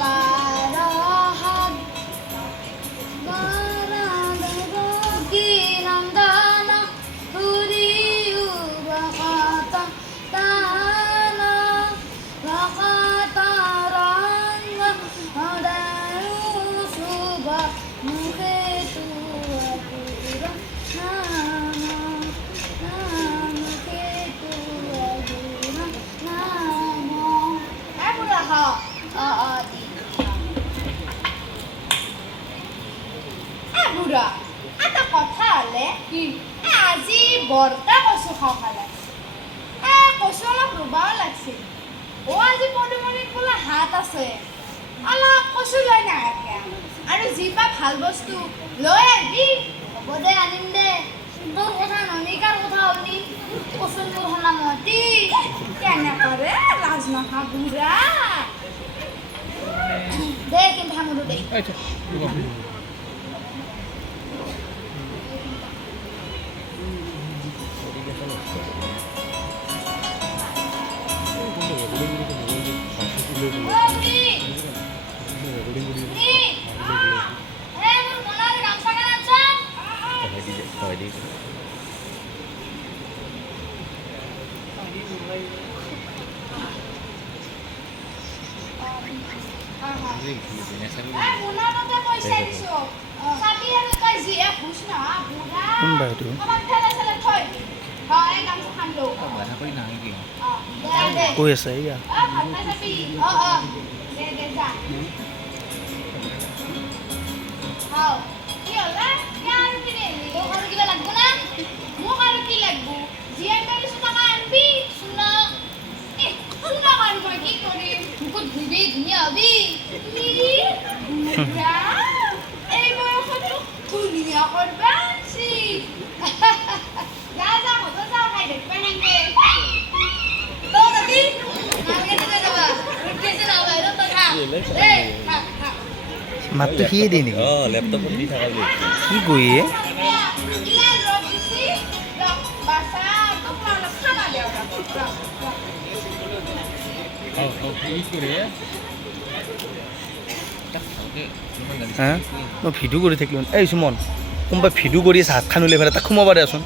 Parahan Kinandana Huriyu Bakata Tana Bakataranga Adaru Suba Muketu Akura Nama Namuketu Akura Nama Aburaha Adi Abura Ata কথা হলে কি আজি বৰটা কচু খাও খালে কচু অলপ ৰুবাও লাগছিল আজি পদুমণিত বোলে হাত আছে অলপ কচু লৈ নাহে আৰু যিবা ভাল বস্তু লৈ আহিবি হ'ব দে আনিম দে তোৰ কথা ননিকাৰ কথা হলি কচু মোৰ হলা মতি কেনে কৰে লাজ নহা বুঢ়া দে কিন্তু থামুৰো দে কৈ আছে এয়া মাতটো সিয়ে দিয়ে নেকি লেপটপত দি থকা বুলি কি কৰিয়ে হা মই ভিডিঅ' কৰি থাকিলোঁ এই সুমন কোনোবাই ভিডিঅ' কৰি আছে হাতখন উলিয়াই পেলাই তাক সোমাব দেচোন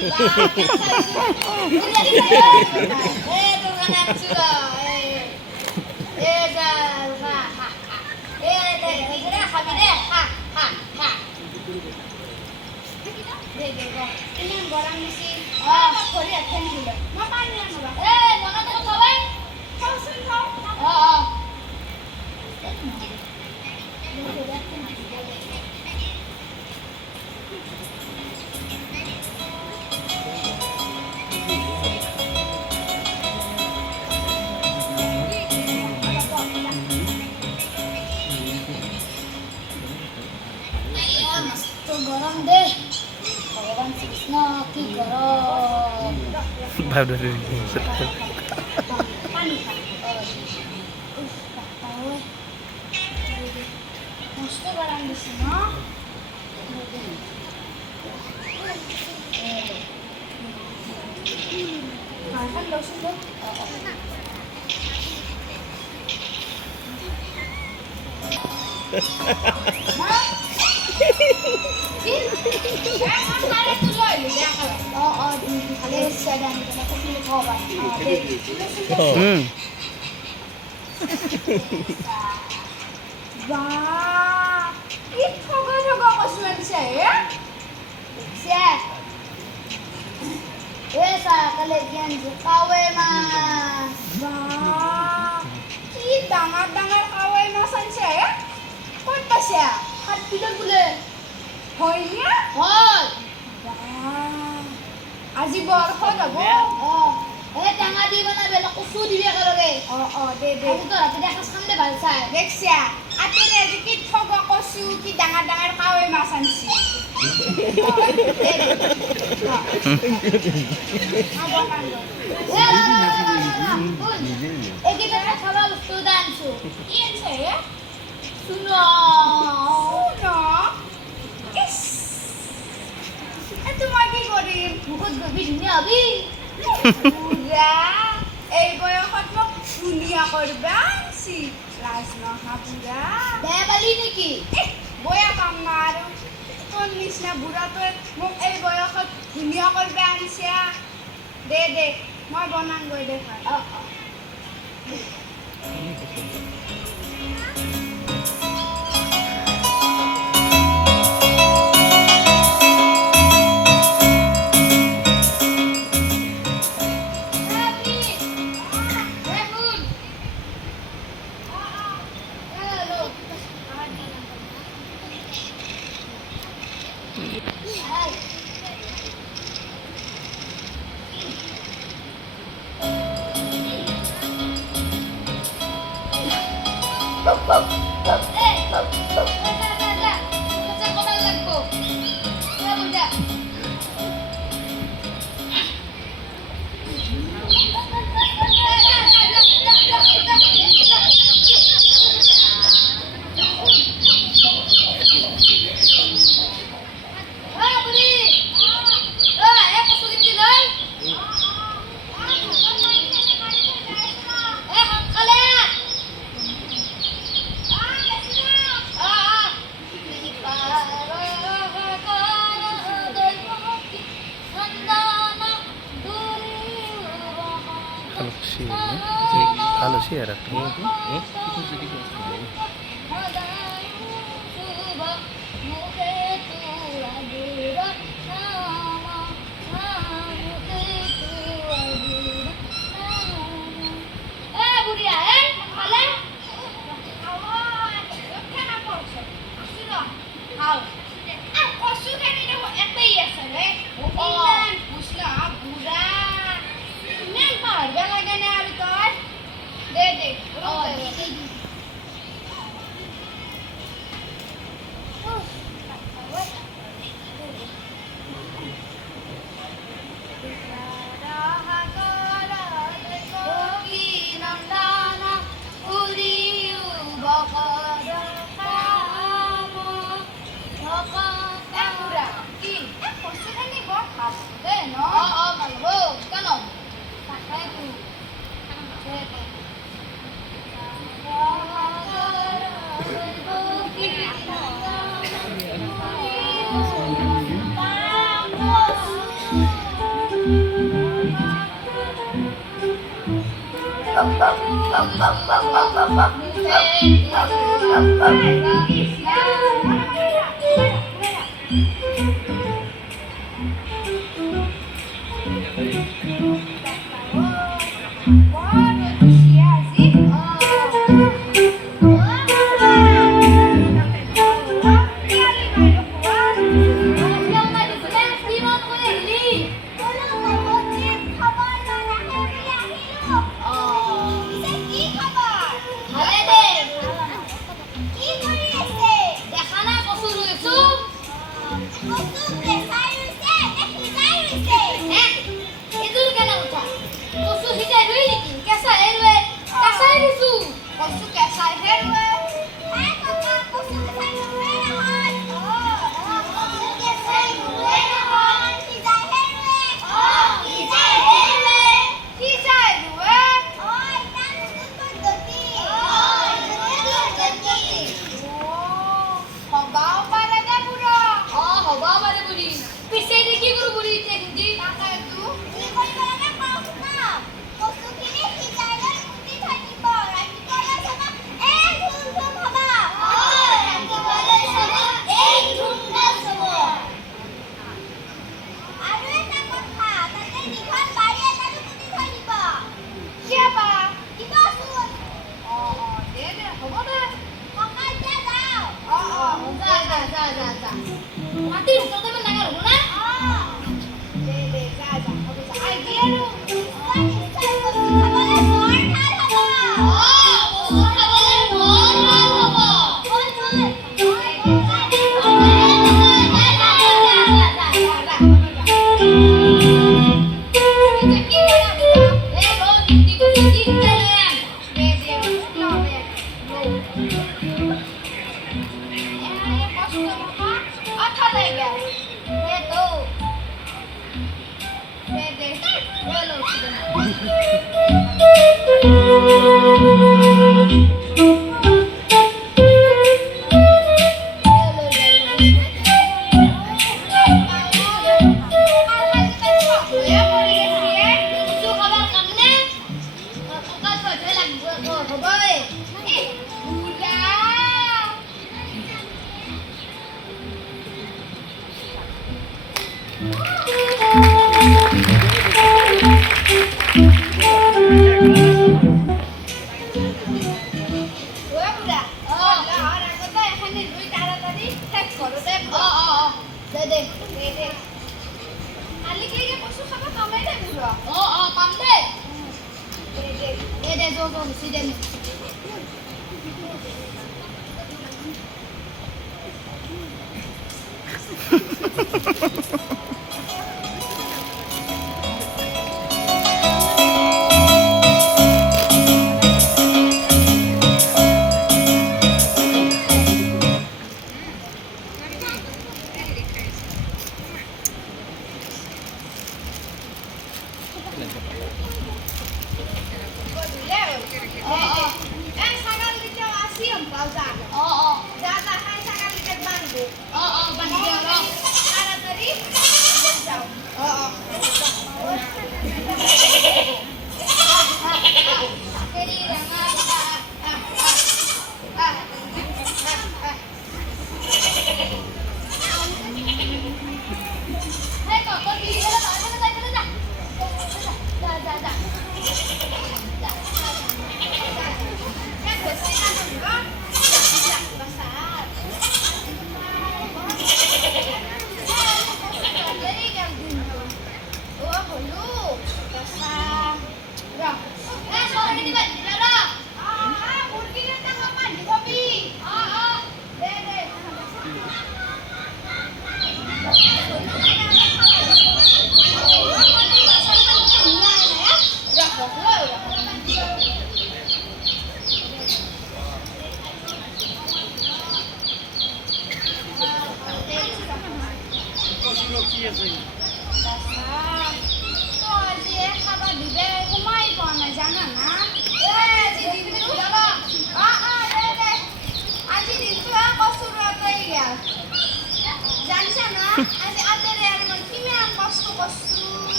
ইমান গৰম দিছি ভৰি হাত খেলি দিলে মই পানী আনিবা খাওঁচোন খাওঁ গৰম দে ভগৱান কৃষ্ণ কি গৰম ভাই ধৰি পানী খা মস্ত গৰম দিছে ন ভাতখন লৈছোঁ তো ডাঙৰ ডাঙৰ কাৱৈ মাছ আনিছে ক'ত পাইছে হাত পিলত বোলে হয়নে আজি বৰষ যাব টেঙা দি বনাবে কচু দিবি একেলগে দে ৰাতি দেখা চামদে ভাল চাই দেখছা আতেৰে আজি কি ঠগ কচু কি ডাঙৰ ডাঙৰ কাৱৈ মাছ আনিছে এইকেইটা খাবা বস্তু এটা আনছো কি আনিছে শুন তোমাক কি কৰিম মুখত গবি ধুনীয়া হবি বুঢ়া এই বয়সত মোক ধুনীয়া কৰিবা আনছি লাজ নহা বুঢ়া বেয়া পালি নেকি বয়া কাম না আৰু তোৰ নিচিনা বুঢ়াটোৱে মোক এই বয়সত ধুনীয়া কৰিবা আনছা দে মই বনাম গৈ দে ভাত ভালো সে আৰ একটা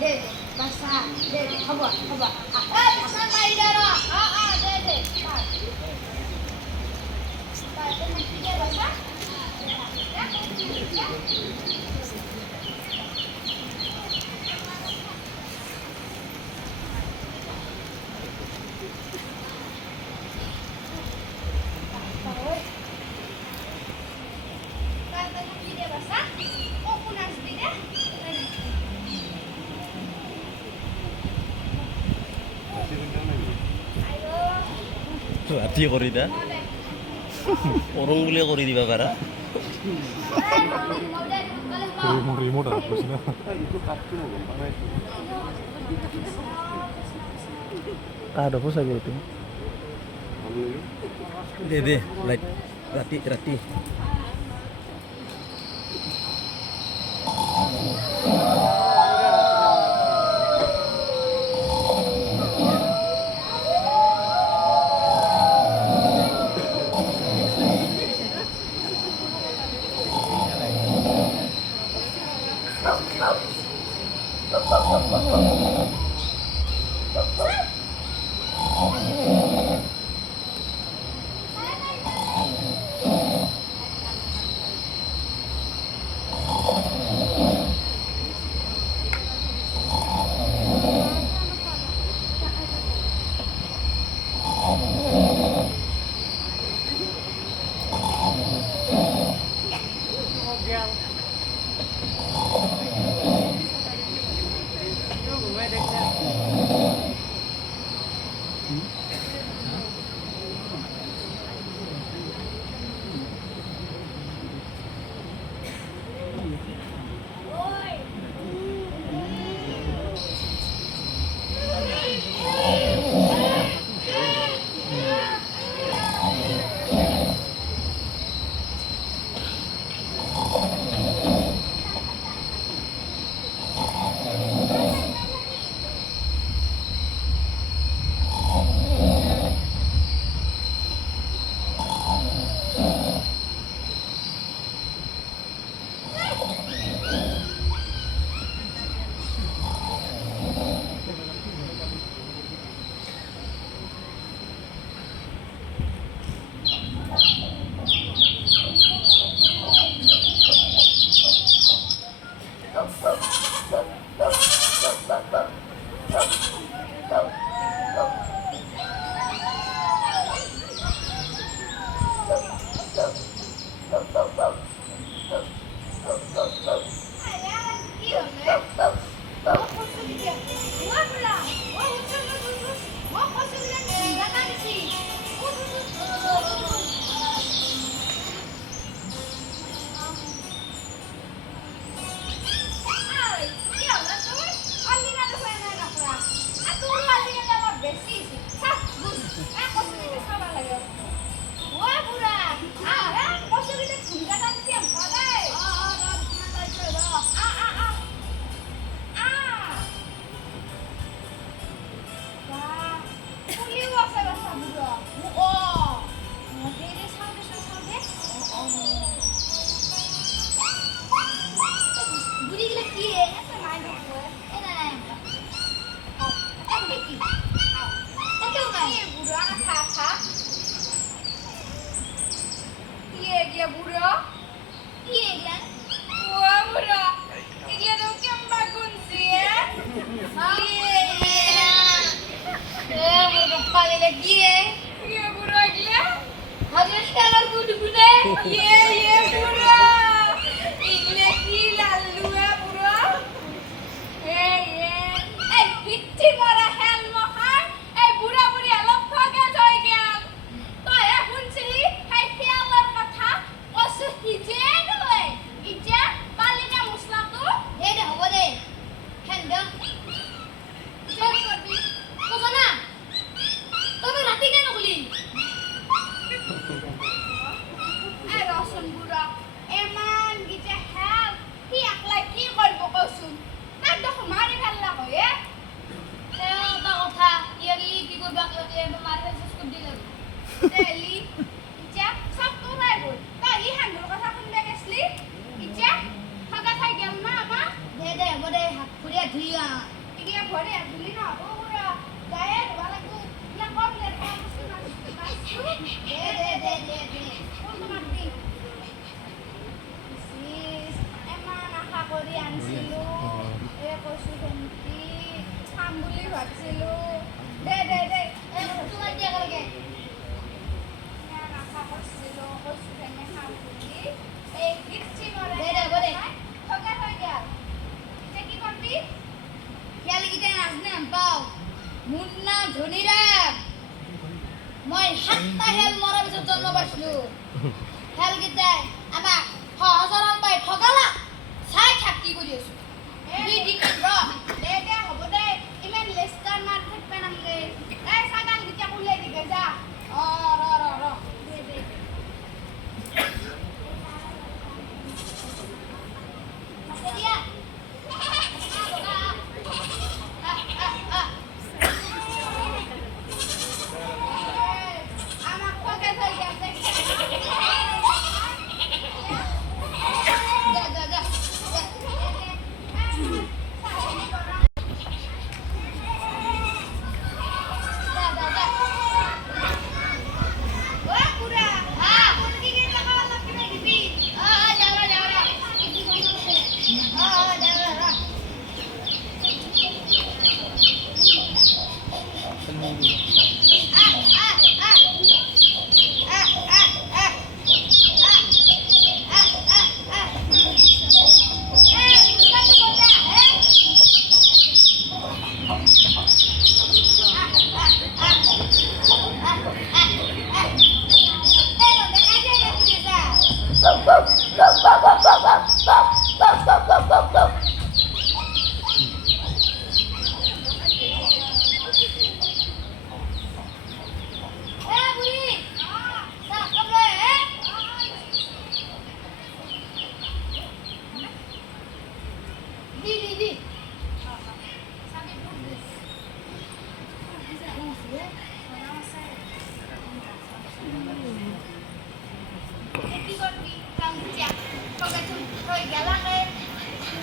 Dede, basa, dede, haba, haba. আহি দে ৰ দে পাৰ তুমি ঠিকে কৈছা ৰাতি কৰি দা সৰু বুলিয়ে কৰি দিবা পাৰা ৰিমোট আৰ কিছু না কাৰ্ড হ'ব চাগে এইটো দে লাইট ৰাতি Rosson কৰিছিলোঁ দে দে দে এই তোমাৰ দিয়া একেলগে ইমান আশা কৰিছিলোঁ কচু টেঙা খাম বুলি এই গিফ্টি মৰে দে দে হ'ব দে ঠগাই থৈ দিয়া এতিয়া কি কৰিবি খেলকেইটাই নাজনে পাওঁ মোৰ নাম ধনীৰাম মই 7টা খেল মৰাৰ পিছত জন্ম পাইছিলোঁ খেলকেইটাই আমাক সহজৰণ পাই ঠগালা চাই থাকি কৰি আছোঁ দি দি ৰ দে দে হ'ব দে ইমান লেষ্টাৰ মাৰ থাকিব নালাগে এই ছাগাল কেতিয়া উলিয়াই দিবি যা ৰ দে দে দিয়া আমাক ঠগাই থৈ দিয়া যা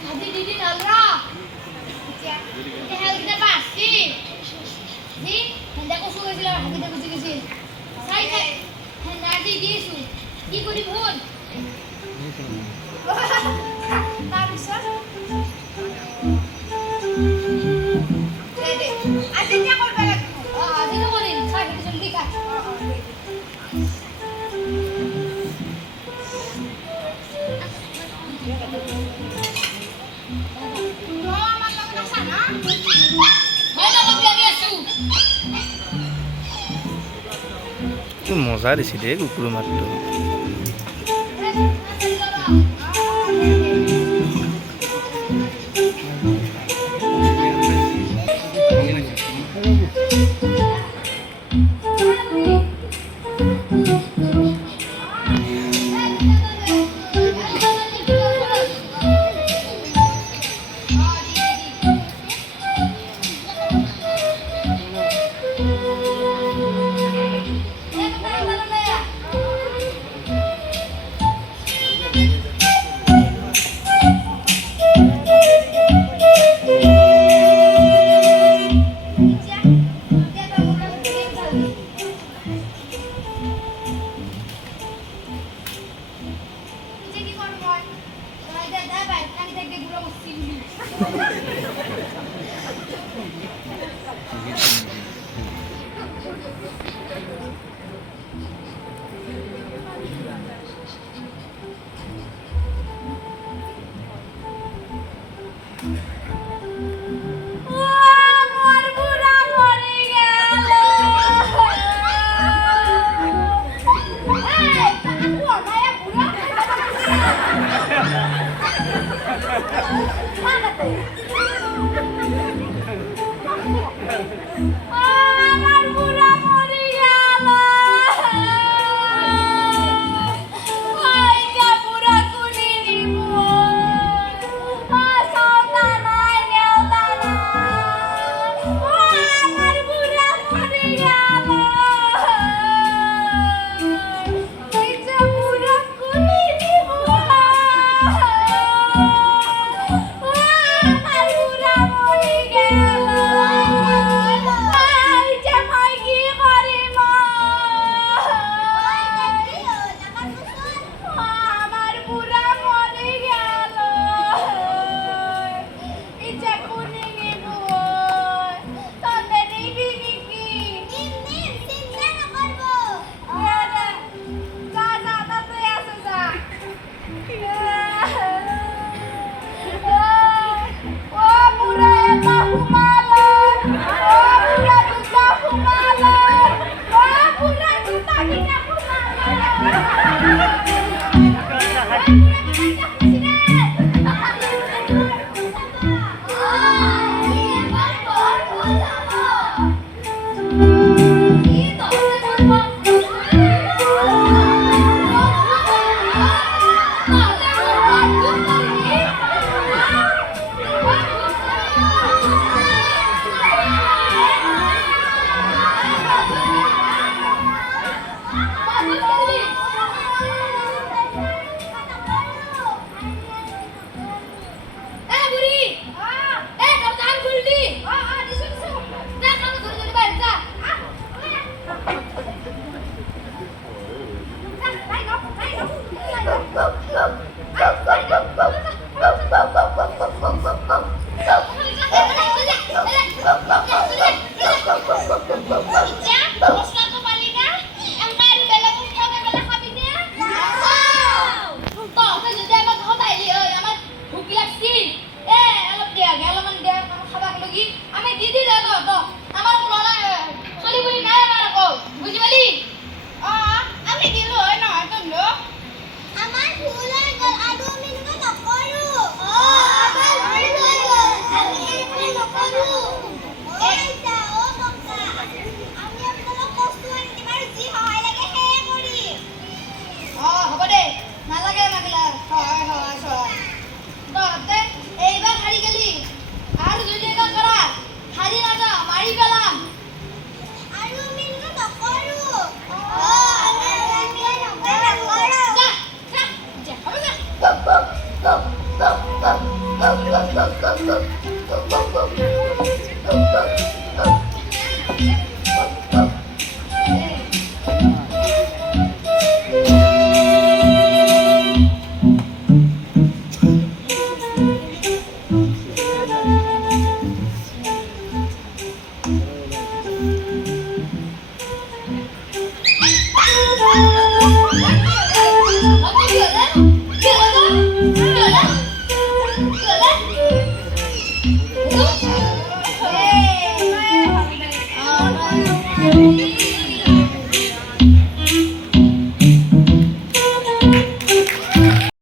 Hadi Didi Nalra. Hal kita pasti. Di, hendak aku suruh sila hadi kita kusi kusi. Saya hendak di disu. Di kuri bhun. তাৰপিছত দে দে আজি এতিয়া কৰিব লাগিব Hadi tu korin. Saya kita suntik kan. আমাৰ লগত আছা না Hai nak kopi biasa. কি মজা দিছে দেই কুকুৰৰ মাতটো আজি